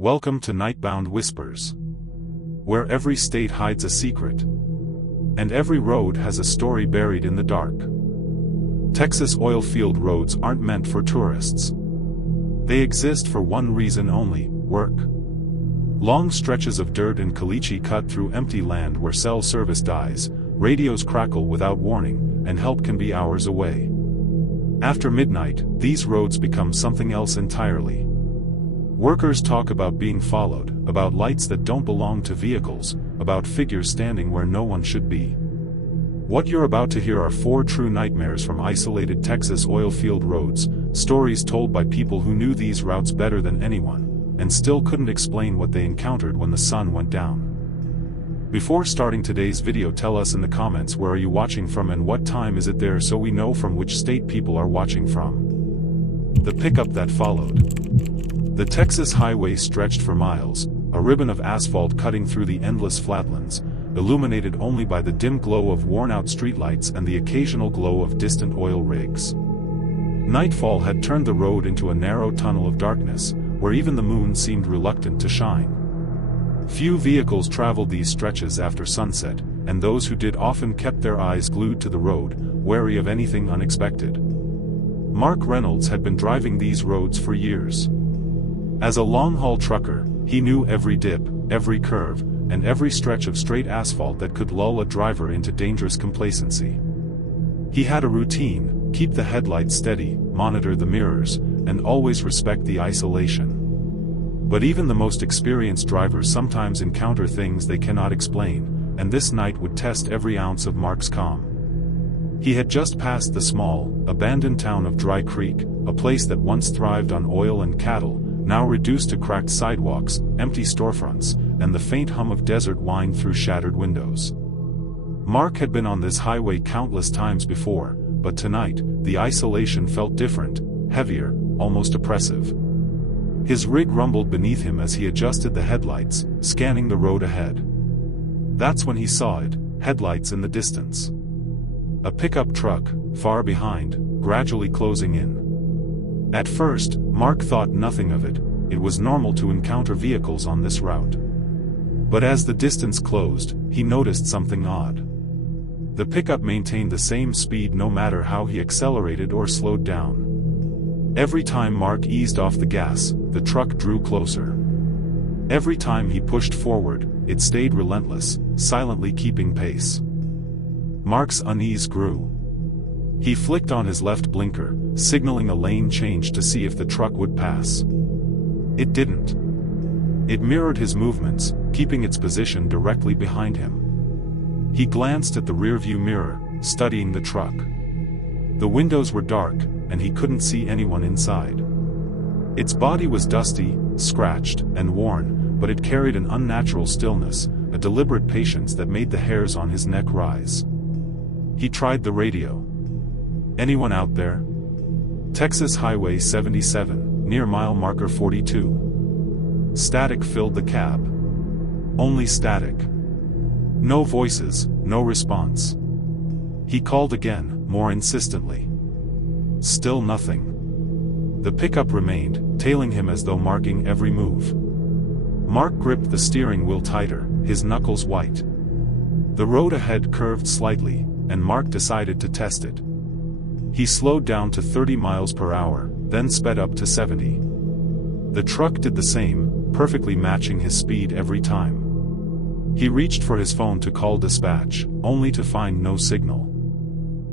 Welcome to Nightbound Whispers, where every state hides a secret, and every road has a story buried in the dark. Texas oil field roads aren't meant for tourists. They exist for one reason only: work. Long stretches of dirt and caliche cut through empty land where cell service dies, radios crackle without warning, and help can be hours away. After midnight, these roads become something else entirely. Workers talk about being followed, about lights that don't belong to vehicles, about figures standing where no one should be. What you're about to hear are 4 true nightmares from isolated Texas oil field roads, stories told by people who knew these routes better than anyone, and still couldn't explain what they encountered when the sun went down. Before starting today's video, tell us in the comments where are you watching from and what time is it there so we know from which state people are watching from. The pickup that followed. The Texas highway stretched for miles, a ribbon of asphalt cutting through the endless flatlands, illuminated only by the dim glow of worn-out streetlights and the occasional glow of distant oil rigs. Nightfall had turned the road into a narrow tunnel of darkness, where even the moon seemed reluctant to shine. Few vehicles traveled these stretches after sunset, and those who did often kept their eyes glued to the road, wary of anything unexpected. Mark Reynolds had been driving these roads for years. As a long-haul trucker, he knew every dip, every curve, and every stretch of straight asphalt that could lull a driver into dangerous complacency. He had a routine: keep the headlights steady, monitor the mirrors, and always respect the isolation. But even the most experienced drivers sometimes encounter things they cannot explain, and this night would test every ounce of Mark's calm. He had just passed the small, abandoned town of Dry Creek, a place that once thrived on oil and cattle, now reduced to cracked sidewalks, empty storefronts, and the faint hum of desert wine through shattered windows. Mark had been on this highway countless times before, but tonight, the isolation felt different, heavier, almost oppressive. His rig rumbled beneath him as he adjusted the headlights, scanning the road ahead. That's when he saw it, headlights in the distance. A pickup truck, far behind, gradually closing in. At first, Mark thought nothing of it. It was normal to encounter vehicles on this route. But as the distance closed, he noticed something odd. The pickup maintained the same speed no matter how he accelerated or slowed down. Every time Mark eased off the gas, the truck drew closer. Every time he pushed forward, it stayed relentless, silently keeping pace. Mark's unease grew. He flicked on his left blinker, signaling a lane change to see if the truck would pass. It didn't. It mirrored his movements, keeping its position directly behind him. He glanced at the rearview mirror, studying the truck. The windows were dark, and he couldn't see anyone inside. Its body was dusty, scratched, and worn, but it carried an unnatural stillness, a deliberate patience that made the hairs on his neck rise. He tried the radio. "Anyone out there?" Texas Highway 77, near mile marker 42. Static filled the cab. Only static. No voices, no response. He called again, more insistently. Still nothing. The pickup remained, tailing him as though marking every move. Mark gripped the steering wheel tighter, his knuckles white. The road ahead curved slightly, and Mark decided to test it. He slowed down to 30 miles per hour, then sped up to 70. The truck did the same, perfectly matching his speed every time. He reached for his phone to call dispatch, only to find no signal.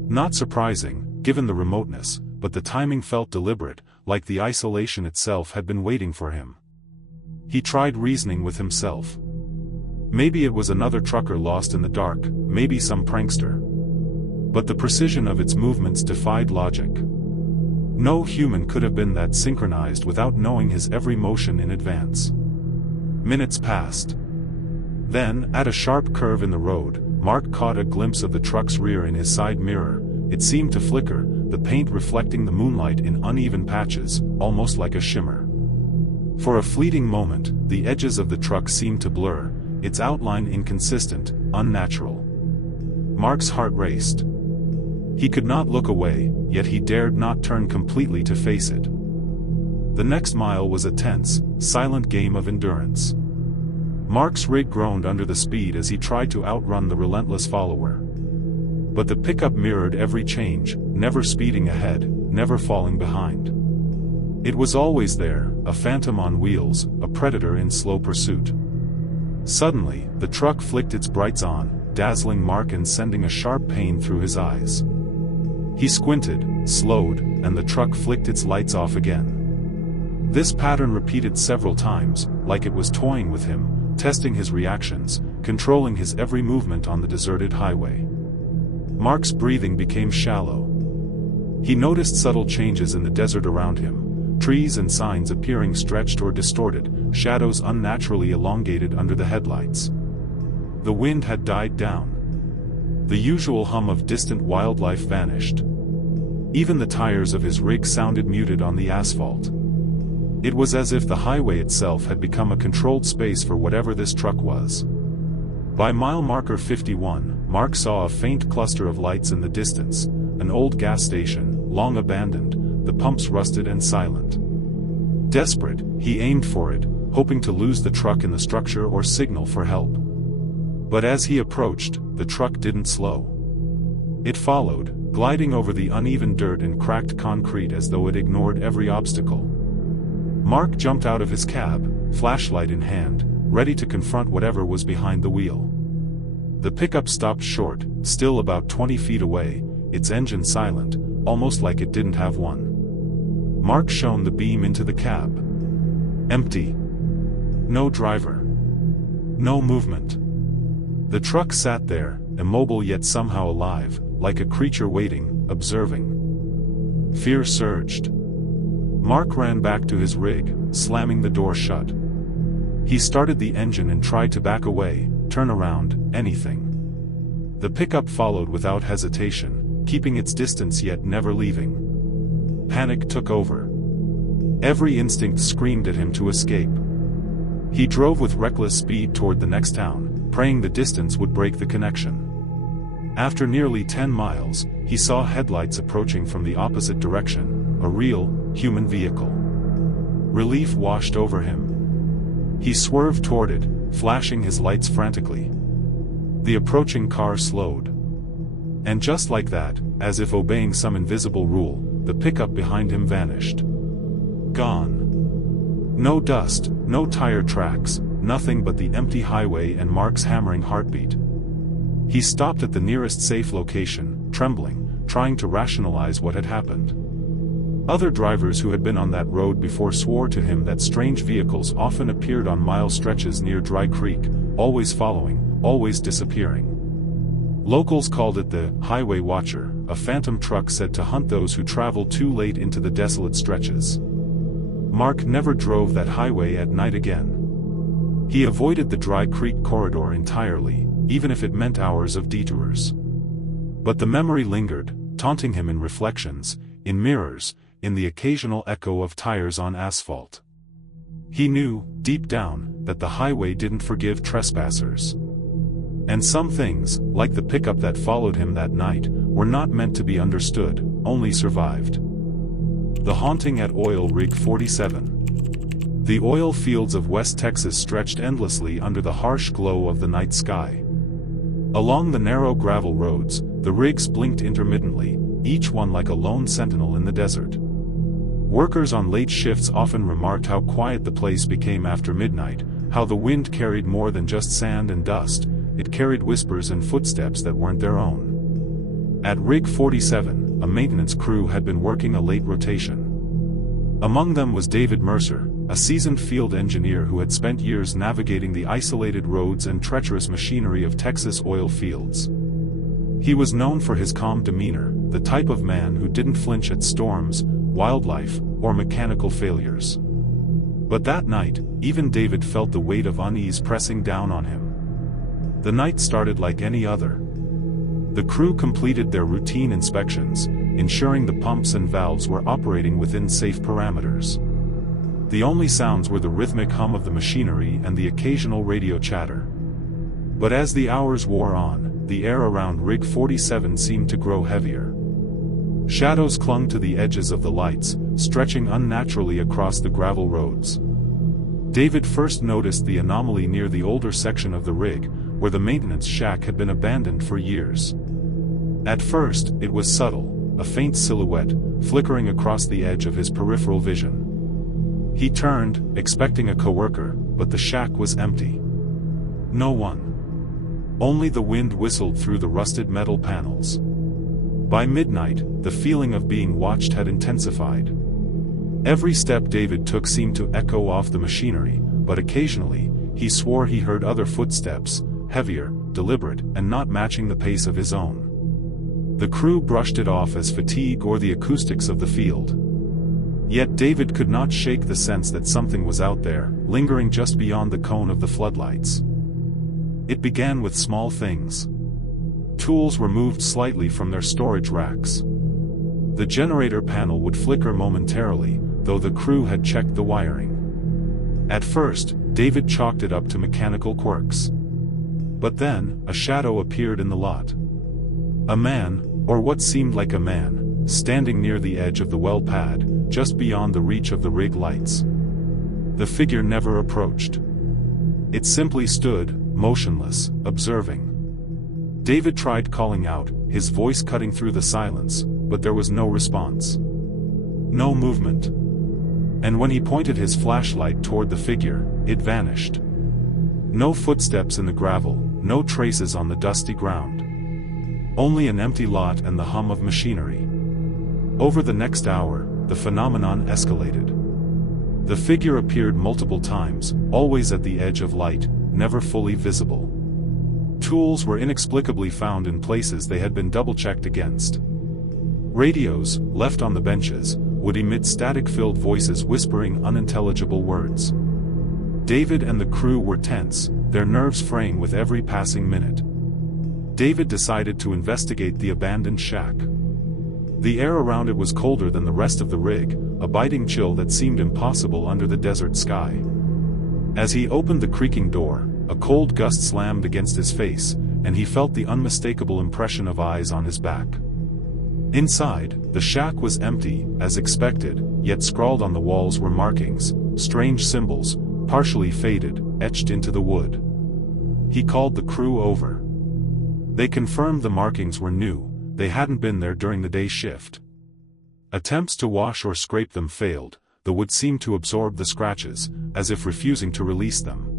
Not surprising, given the remoteness, but the timing felt deliberate, like the isolation itself had been waiting for him. He tried reasoning with himself. Maybe it was another trucker lost in the dark, maybe some prankster. But the precision of its movements defied logic. No human could have been that synchronized without knowing his every motion in advance. Minutes passed. Then, at a sharp curve in the road, Mark caught a glimpse of the truck's rear in his side mirror. It seemed to flicker, the paint reflecting the moonlight in uneven patches, almost like a shimmer. For a fleeting moment, the edges of the truck seemed to blur, its outline inconsistent, unnatural. Mark's heart raced. He could not look away, yet he dared not turn completely to face it. The next mile was a tense, silent game of endurance. Mark's rig groaned under the speed as he tried to outrun the relentless follower. But the pickup mirrored every change, never speeding ahead, never falling behind. It was always there, a phantom on wheels, a predator in slow pursuit. Suddenly, the truck flicked its brights on, dazzling Mark and sending a sharp pain through his eyes. He squinted, slowed, and the truck flicked its lights off again. This pattern repeated several times, like it was toying with him, testing his reactions, controlling his every movement on the deserted highway. Mark's breathing became shallow. He noticed subtle changes in the desert around him, trees and signs appearing stretched or distorted, shadows unnaturally elongated under the headlights. The wind had died down. The usual hum of distant wildlife vanished. Even the tires of his rig sounded muted on the asphalt. It was as if the highway itself had become a controlled space for whatever this truck was. By mile marker 51, Mark saw a faint cluster of lights in the distance, an old gas station, long abandoned, the pumps rusted and silent. Desperate, he aimed for it, hoping to lose the truck in the structure or signal for help. But as he approached, the truck didn't slow. It followed, gliding over the uneven dirt and cracked concrete as though it ignored every obstacle. Mark jumped out of his cab, flashlight in hand, ready to confront whatever was behind the wheel. The pickup stopped short, still about 20 feet away, its engine silent, almost like it didn't have one. Mark shone the beam into the cab. Empty. No driver. No movement. The truck sat there, immobile yet somehow alive, like a creature waiting, observing. Fear surged. Mark ran back to his rig, slamming the door shut. He started the engine and tried to back away, turn around, anything. The pickup followed without hesitation, keeping its distance yet never leaving. Panic took over. Every instinct screamed at him to escape. He drove with reckless speed toward the next town, praying the distance would break the connection. After nearly 10 miles, he saw headlights approaching from the opposite direction, a real, human vehicle. Relief washed over him. He swerved toward it, flashing his lights frantically. The approaching car slowed. And just like that, as if obeying some invisible rule, the pickup behind him vanished. Gone. No dust, no tire tracks, nothing but the empty highway and Mark's hammering heartbeat. He stopped at the nearest safe location, trembling, trying to rationalize what had happened. Other drivers who had been on that road before swore to him that strange vehicles often appeared on mile stretches near Dry Creek, always following, always disappearing. Locals called it the Highway Watcher, a phantom truck said to hunt those who traveled too late into the desolate stretches. Mark never drove that highway at night again. He avoided the Dry Creek corridor entirely, even if it meant hours of detours. But the memory lingered, taunting him in reflections, in mirrors, in the occasional echo of tires on asphalt. He knew, deep down, that the highway didn't forgive trespassers. And some things, like the pickup that followed him that night, were not meant to be understood, only survived. The haunting at Oil Rig 47. The oil fields of West Texas stretched endlessly under the harsh glow of the night sky. Along the narrow gravel roads, the rigs blinked intermittently, each one like a lone sentinel in the desert. Workers on late shifts often remarked how quiet the place became after midnight, how the wind carried more than just sand and dust, it carried whispers and footsteps that weren't their own. At Rig 47, a maintenance crew had been working a late rotation. Among them was David Mercer, a seasoned field engineer who had spent years navigating the isolated roads and treacherous machinery of Texas oil fields. He was known for his calm demeanor, the type of man who didn't flinch at storms, wildlife, or mechanical failures. But that night, even David felt the weight of unease pressing down on him. The night started like any other. The crew completed their routine inspections, ensuring the pumps and valves were operating within safe parameters. The only sounds were the rhythmic hum of the machinery and the occasional radio chatter. But as the hours wore on, the air around Rig 47 seemed to grow heavier. Shadows clung to the edges of the lights, stretching unnaturally across the gravel roads. David first noticed the anomaly near the older section of the rig, where the maintenance shack had been abandoned for years. At first, it was subtle, a faint silhouette, flickering across the edge of his peripheral vision. He turned, expecting a coworker, but the shack was empty. No one. Only the wind whistled through the rusted metal panels. By midnight, the feeling of being watched had intensified. Every step David took seemed to echo off the machinery, but occasionally, he swore he heard other footsteps, heavier, deliberate, and not matching the pace of his own. The crew brushed it off as fatigue or the acoustics of the field. Yet David could not shake the sense that something was out there, lingering just beyond the cone of the floodlights. It began with small things. Tools were moved slightly from their storage racks. The generator panel would flicker momentarily, though the crew had checked the wiring. At first, David chalked it up to mechanical quirks. But then, a shadow appeared in the lot. A man, or what seemed like a man, standing near the edge of the well pad, just beyond the reach of the rig lights. The figure never approached. It simply stood, motionless, observing. David tried calling out, his voice cutting through the silence, but there was no response. No movement. And when he pointed his flashlight toward the figure, it vanished. No footsteps in the gravel, no traces on the dusty ground. Only an empty lot and the hum of machinery. Over the next hour, the phenomenon escalated. The figure appeared multiple times, always at the edge of light, never fully visible. Tools were inexplicably found in places they had been double-checked against. Radios, left on the benches, would emit static-filled voices whispering unintelligible words. David and the crew were tense, their nerves fraying with every passing minute. David decided to investigate the abandoned shack. The air around it was colder than the rest of the rig, a biting chill that seemed impossible under the desert sky. As he opened the creaking door, a cold gust slammed against his face, and he felt the unmistakable impression of eyes on his back. Inside, the shack was empty, as expected, yet scrawled on the walls were markings, strange symbols, partially faded, etched into the wood. He called the crew over. They confirmed the markings were new, they hadn't been there during the day shift. Attempts to wash or scrape them failed, the wood seemed to absorb the scratches, as if refusing to release them.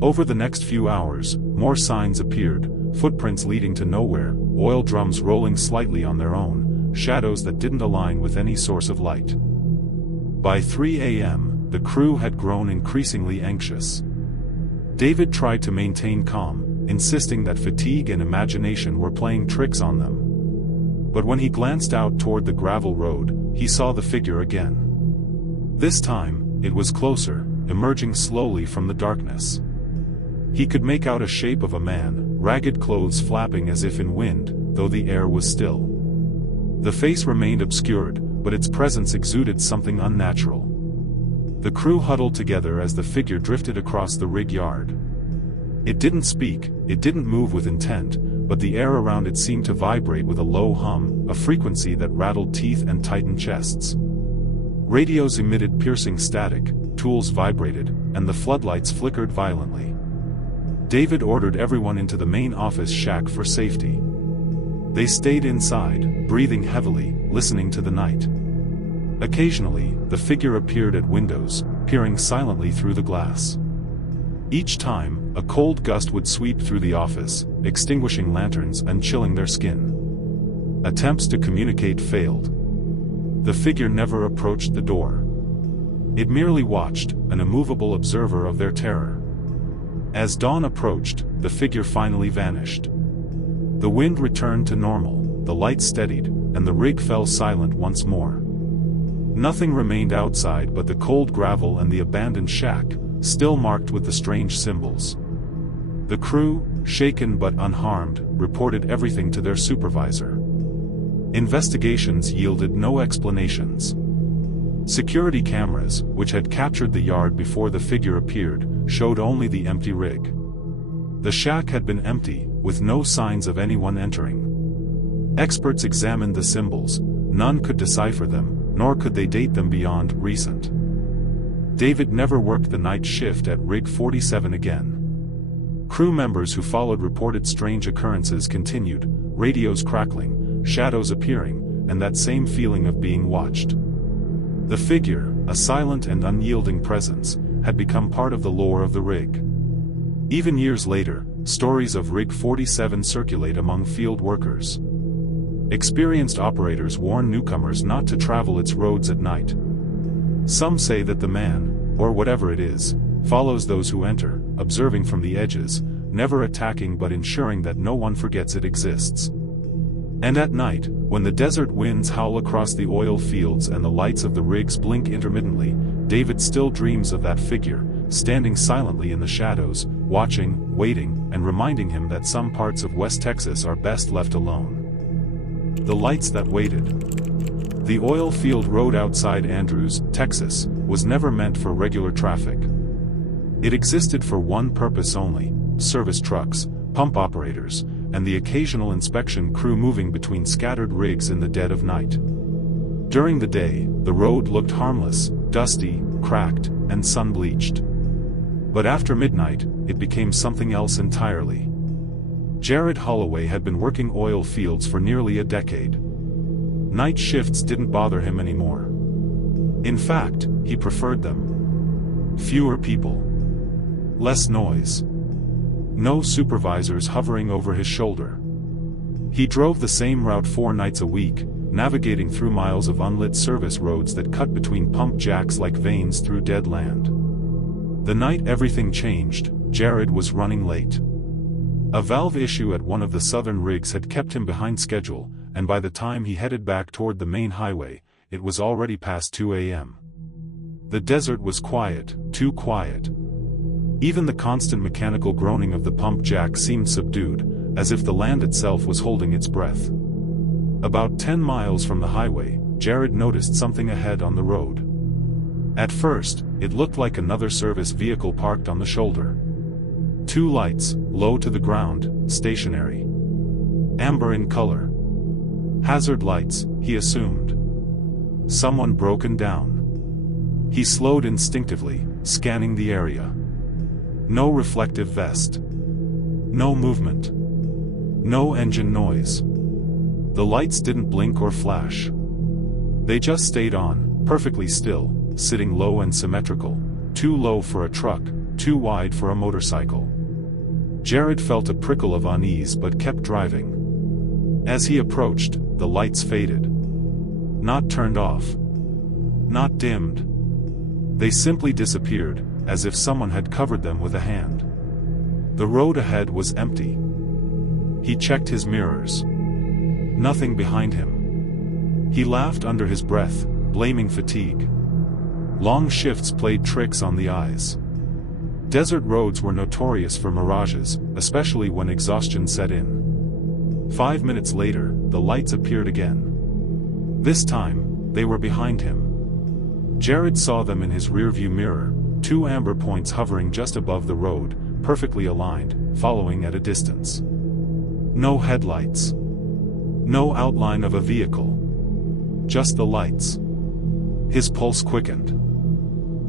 Over the next few hours, more signs appeared, footprints leading to nowhere, oil drums rolling slightly on their own, shadows that didn't align with any source of light. By 3 a.m., the crew had grown increasingly anxious. David tried to maintain calm, insisting that fatigue and imagination were playing tricks on them. But when he glanced out toward the gravel road, he saw the figure again. This time, it was closer, emerging slowly from the darkness. He could make out a shape of a man, ragged clothes flapping as if in wind, though the air was still. The face remained obscured, but its presence exuded something unnatural. The crew huddled together as the figure drifted across the rig yard. It didn't speak, it didn't move with intent, but the air around it seemed to vibrate with a low hum, a frequency that rattled teeth and tightened chests. Radios emitted piercing static, tools vibrated, and the floodlights flickered violently. David ordered everyone into the main office shack for safety. They stayed inside, breathing heavily, listening to the night. Occasionally, the figure appeared at windows, peering silently through the glass. Each time, a cold gust would sweep through the office, extinguishing lanterns and chilling their skin. Attempts to communicate failed. The figure never approached the door. It merely watched, an immovable observer of their terror. As dawn approached, the figure finally vanished. The wind returned to normal, the light steadied, and the rig fell silent once more. Nothing remained outside but the cold gravel and the abandoned shack, still marked with the strange symbols. The crew, shaken but unharmed, reported everything to their supervisor. Investigations yielded no explanations. Security cameras, which had captured the yard before the figure appeared, showed only the empty rig. The shack had been empty, with no signs of anyone entering. Experts examined the symbols, none could decipher them, nor could they date them beyond recent. David never worked the night shift at Rig 47 again. Crew members who followed reported strange occurrences continued, radios crackling, shadows appearing, and that same feeling of being watched. The figure, a silent and unyielding presence, had become part of the lore of the rig. Even years later, stories of Rig 47 circulate among field workers. Experienced operators warn newcomers not to travel its roads at night. Some say that the man, or whatever it is, follows those who enter, observing from the edges, never attacking but ensuring that no one forgets it exists. And at night, when the desert winds howl across the oil fields and the lights of the rigs blink intermittently, David still dreams of that figure, standing silently in the shadows, watching, waiting, and reminding him that some parts of West Texas are best left alone. The lights that waited. The oil field road outside Andrews, Texas, was never meant for regular traffic. It existed for one purpose only: service trucks, pump operators, and the occasional inspection crew moving between scattered rigs in the dead of night. During the day, the road looked harmless, dusty, cracked, and sun-bleached. But after midnight, it became something else entirely. Jared Holloway had been working oil fields for nearly a decade. Night shifts didn't bother him anymore. In fact, he preferred them. Fewer people. Less noise. No supervisors hovering over his shoulder. He drove the same route 4 nights a week, navigating through miles of unlit service roads that cut between pump jacks like veins through dead land. The night everything changed, Jared was running late. A valve issue at one of the southern rigs had kept him behind schedule, and by the time he headed back toward the main highway, it was already past 2 a.m. The desert was quiet, too quiet. Even the constant mechanical groaning of the pump jack seemed subdued, as if the land itself was holding its breath. About 10 miles from the highway, Jared noticed something ahead on the road. At first, it looked like another service vehicle parked on the shoulder. 2 lights, low to the ground, stationary. Amber in color. Hazard lights, he assumed. Someone broken down. He slowed instinctively, scanning the area. No reflective vest. No movement. No engine noise. The lights didn't blink or flash. They just stayed on, perfectly still, sitting low and symmetrical, too low for a truck, too wide for a motorcycle. Jared felt a prickle of unease but kept driving. As he approached, the lights faded. Not turned off. Not dimmed. They simply disappeared, as if someone had covered them with a hand. The road ahead was empty. He checked his mirrors. Nothing behind him. He laughed under his breath, blaming fatigue. Long shifts played tricks on the eyes. Desert roads were notorious for mirages, especially when exhaustion set in. 5 minutes later, the lights appeared again. This time, they were behind him. Jared saw them in his rearview mirror, 2 amber points hovering just above the road, perfectly aligned, following at a distance. No headlights. No outline of a vehicle. Just the lights. His pulse quickened.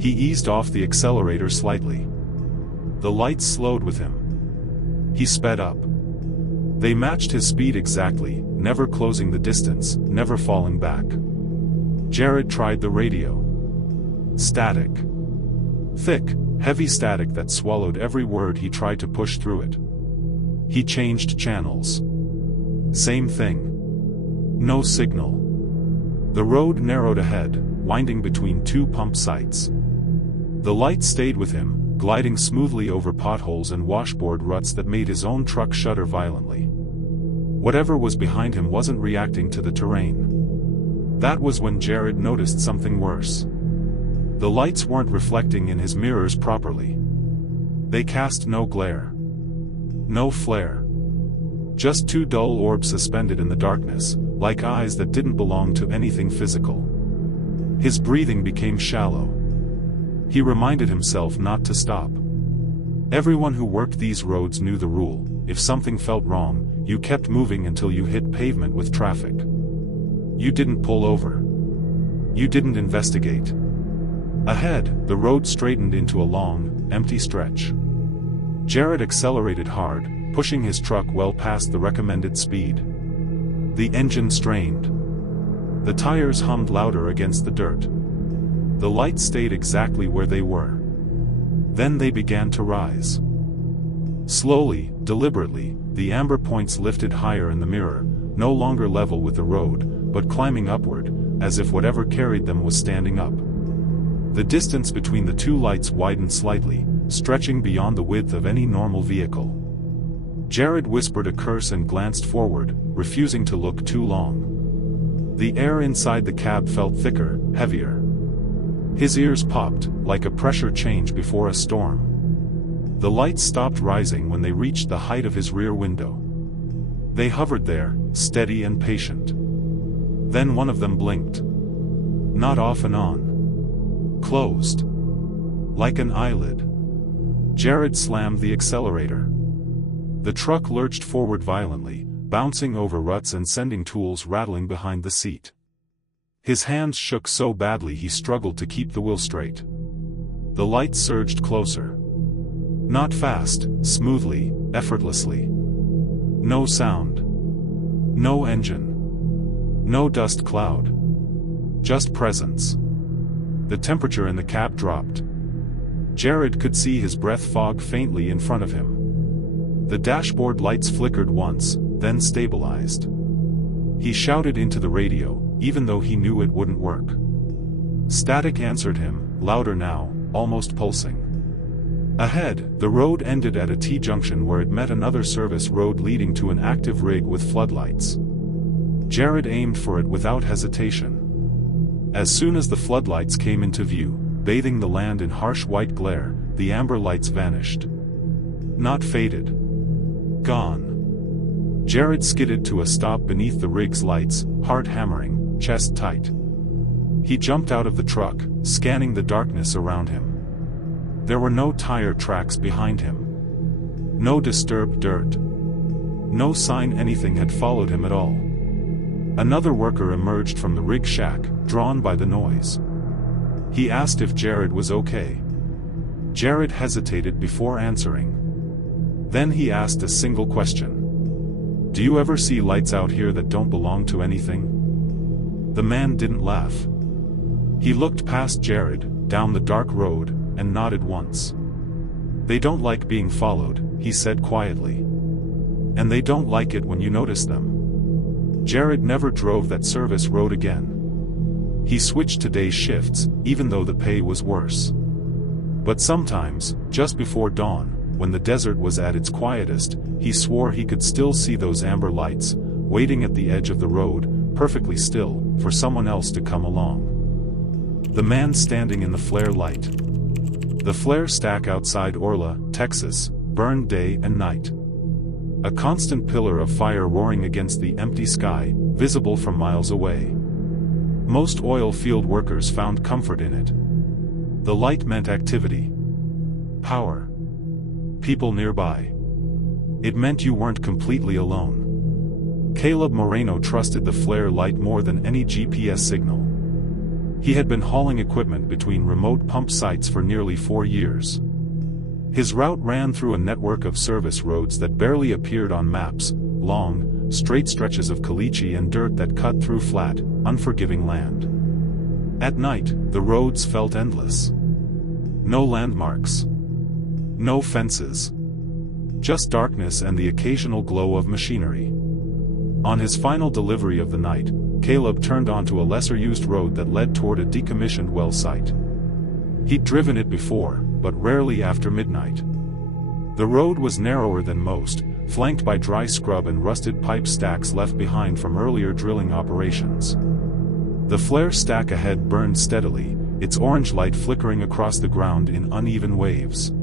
He eased off the accelerator slightly. The lights slowed with him. He sped up. They matched his speed exactly, never closing the distance, never falling back. Jared tried the radio. Static. Thick, heavy static that swallowed every word he tried to push through it. He changed channels. Same thing. No signal. The road narrowed ahead, winding between 2 pump sites. The light stayed with him, gliding smoothly over potholes and washboard ruts that made his own truck shudder violently. Whatever was behind him wasn't reacting to the terrain. That was when Jared noticed something worse. The lights weren't reflecting in his mirrors properly. They cast no glare. No flare. Just 2 dull orbs suspended in the darkness, like eyes that didn't belong to anything physical. His breathing became shallow. He reminded himself not to stop. Everyone who worked these roads knew the rule: if something felt wrong, you kept moving until you hit pavement with traffic. You didn't pull over. You didn't investigate. Ahead, the road straightened into a long, empty stretch. Jared accelerated hard, pushing his truck well past the recommended speed. The engine strained. The tires hummed louder against the dirt. The lights stayed exactly where they were. Then they began to rise. Slowly, deliberately, the amber points lifted higher in the mirror, no longer level with the road, but climbing upward, as if whatever carried them was standing up. The distance between the two lights widened slightly, stretching beyond the width of any normal vehicle. Jared whispered a curse and glanced forward, refusing to look too long. The air inside the cab felt thicker, heavier. His ears popped, like a pressure change before a storm. The lights stopped rising when they reached the height of his rear window. They hovered there, steady and patient. Then one of them blinked. Not off and on. Closed. Like an eyelid. Jared slammed the accelerator. The truck lurched forward violently, bouncing over ruts and sending tools rattling behind the seat. His hands shook so badly he struggled to keep the wheel straight. The lights surged closer. Not fast, smoothly, effortlessly. No sound. No engine. No dust cloud. Just presence. The temperature in the cab dropped. Jared could see his breath fog faintly in front of him. The dashboard lights flickered once, then stabilized. He shouted into the radio, even though he knew it wouldn't work. Static answered him, louder now, almost pulsing. Ahead, the road ended at a T-junction where it met another service road leading to an active rig with floodlights. Jared aimed for it without hesitation. As soon as the floodlights came into view, bathing the land in harsh white glare, the amber lights vanished. Not faded. Gone. Jared skidded to a stop beneath the rig's lights, heart hammering, chest tight. He jumped out of the truck, scanning the darkness around him. There were no tire tracks behind him. No disturbed dirt. No sign anything had followed him at all. Another worker emerged from the rig shack, drawn by the noise. He asked if Jared was okay. Jared hesitated before answering. Then he asked a single question. Do you ever see lights out here that don't belong to anything? The man didn't laugh. He looked past Jared, down the dark road, and nodded once. They don't like being followed, he said quietly. And they don't like it when you notice them. Jared never drove that service road again. He switched to day shifts, even though the pay was worse. But sometimes, just before dawn, when the desert was at its quietest, he swore he could still see those amber lights, waiting at the edge of the road, perfectly still, for someone else to come along. The man standing in the flare light. The flare stack outside Orla, Texas, burned day and night. A constant pillar of fire roaring against the empty sky, visible from miles away. Most oil field workers found comfort in it. The light meant activity. Power. People nearby. It meant you weren't completely alone. Caleb Moreno trusted the flare light more than any GPS signal. He had been hauling equipment between remote pump sites for nearly 4 years. His route ran through a network of service roads that barely appeared on maps, long, straight stretches of caliche and dirt that cut through flat, unforgiving land. At night, the roads felt endless. No landmarks. No fences. Just darkness and the occasional glow of machinery. On his final delivery of the night, Caleb turned onto a lesser-used road that led toward a decommissioned well site. He'd driven it before, but rarely after midnight. The road was narrower than most, flanked by dry scrub and rusted pipe stacks left behind from earlier drilling operations. The flare stack ahead burned steadily, its orange light flickering across the ground in uneven waves.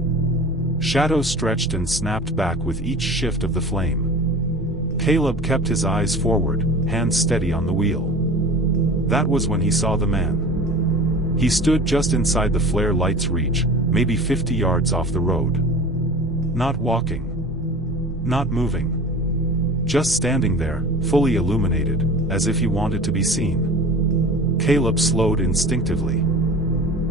Shadows stretched and snapped back with each shift of the flame. Caleb kept his eyes forward, hands steady on the wheel. That was when he saw the man. He stood just inside the flare light's reach, maybe 50 yards off the road. Not walking. Not moving. Just standing there, fully illuminated, as if he wanted to be seen. Caleb slowed instinctively.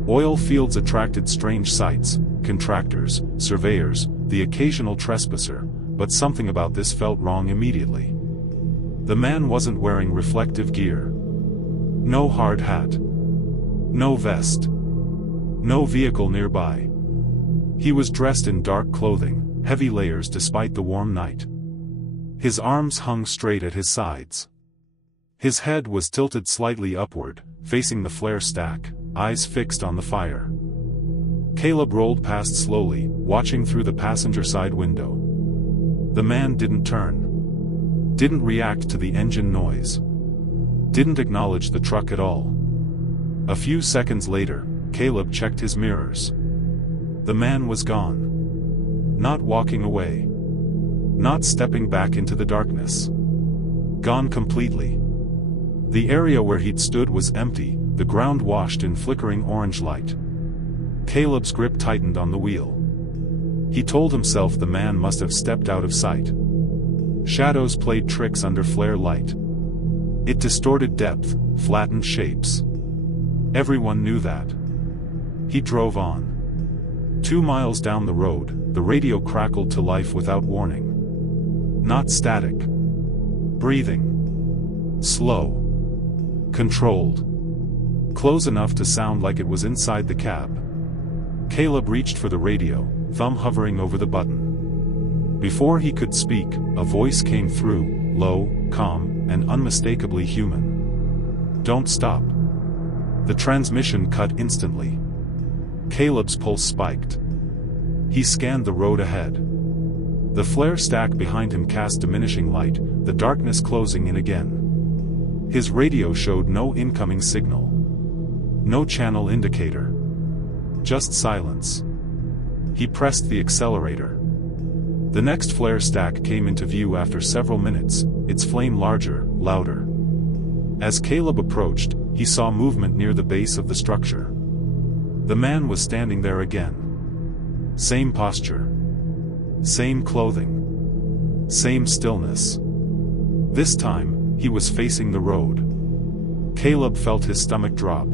Oil fields attracted strange sights, contractors, surveyors, the occasional trespasser, but something about this felt wrong immediately. The man wasn't wearing reflective gear. No hard hat. No vest. No vehicle nearby. He was dressed in dark clothing, heavy layers despite the warm night. His arms hung straight at his sides. His head was tilted slightly upward, facing the flare stack, eyes fixed on the fire. Caleb rolled past slowly, watching through the passenger side window. The man didn't turn. Didn't react to the engine noise. Didn't acknowledge the truck at all. A few seconds later, Caleb checked his mirrors. The man was gone. Not walking away. Not stepping back into the darkness. Gone completely. The area where he'd stood was empty, the ground washed in flickering orange light. Caleb's grip tightened on the wheel. He told himself the man must have stepped out of sight. Shadows played tricks under flare light. It distorted depth, flattened shapes. Everyone knew that. He drove on. 2 miles down the road, the radio crackled to life without warning. Not static. Breathing. Slow. Controlled. Close enough to sound like it was inside the cab. Caleb reached for the radio, thumb hovering over the button. Before he could speak, a voice came through, low, calm, and unmistakably human. "Don't stop." The transmission cut instantly. Caleb's pulse spiked. He scanned the road ahead. The flare stack behind him cast diminishing light, the darkness closing in again. His radio showed no incoming signal. No channel indicator. Just silence. He pressed the accelerator. The next flare stack came into view after several minutes, its flame larger, louder. As Caleb approached, he saw movement near the base of the structure. The man was standing there again. Same posture. Same clothing. Same stillness. This time, he was facing the road. Caleb felt his stomach drop.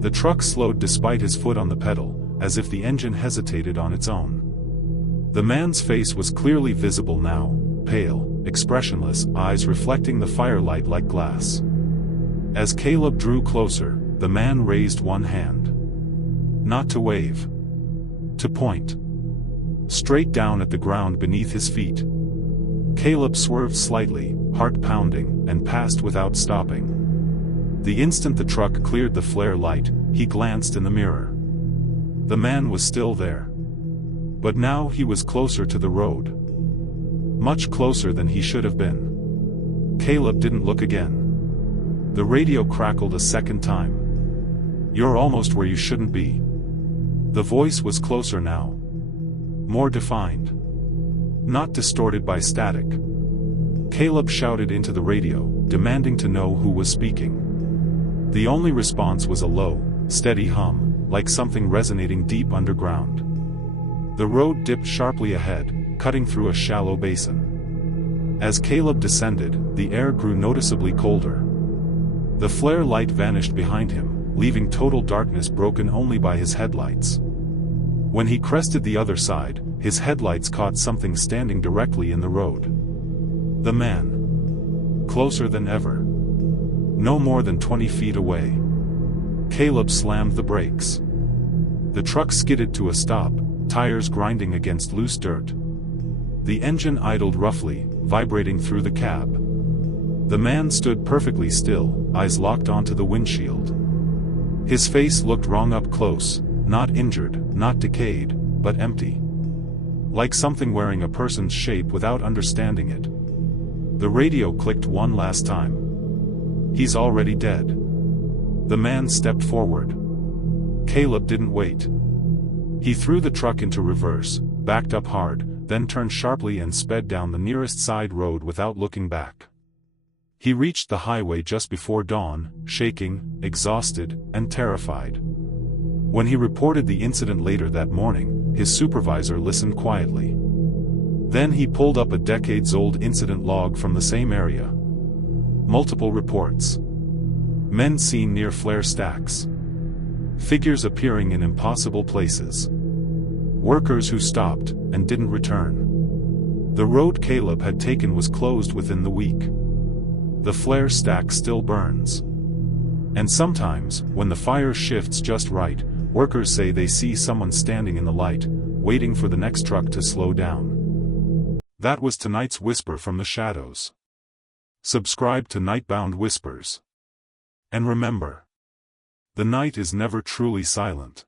The truck slowed despite his foot on the pedal, as if the engine hesitated on its own. The man's face was clearly visible now, pale, expressionless, eyes reflecting the firelight like glass. As Caleb drew closer, the man raised one hand. Not to wave. To point. Straight down at the ground beneath his feet. Caleb swerved slightly, heart pounding, and passed without stopping. The instant the truck cleared the flare light, he glanced in the mirror. The man was still there. But now he was closer to the road. Much closer than he should have been. Caleb didn't look again. The radio crackled a second time. "You're almost where you shouldn't be." The voice was closer now. More defined. Not distorted by static. Caleb shouted into the radio, demanding to know who was speaking. The only response was a low, steady hum, like something resonating deep underground. The road dipped sharply ahead, cutting through a shallow basin. As Caleb descended, the air grew noticeably colder. The flare light vanished behind him, leaving total darkness broken only by his headlights. When he crested the other side, his headlights caught something standing directly in the road. The man. Closer than ever. No more than 20 feet away. Caleb slammed the brakes. The truck skidded to a stop, tires grinding against loose dirt. The engine idled roughly, vibrating through the cab. The man stood perfectly still, eyes locked onto the windshield. His face looked wrong up close, not injured, not decayed, but empty. Like something wearing a person's shape without understanding it. The radio clicked one last time. "He's already dead." The man stepped forward. Caleb didn't wait. He threw the truck into reverse, backed up hard, then turned sharply and sped down the nearest side road without looking back. He reached the highway just before dawn, shaking, exhausted, and terrified. When he reported the incident later that morning, his supervisor listened quietly. Then he pulled up a decades-old incident log from the same area. Multiple reports. Men seen near flare stacks. Figures appearing in impossible places. Workers who stopped and didn't return. The road Caleb had taken was closed within the week. The flare stack still burns. And sometimes, when the fire shifts just right, workers say they see someone standing in the light, waiting for the next truck to slow down. That was tonight's Whisper from the Shadows. Subscribe to Nightbound Whispers. And remember, the night is never truly silent.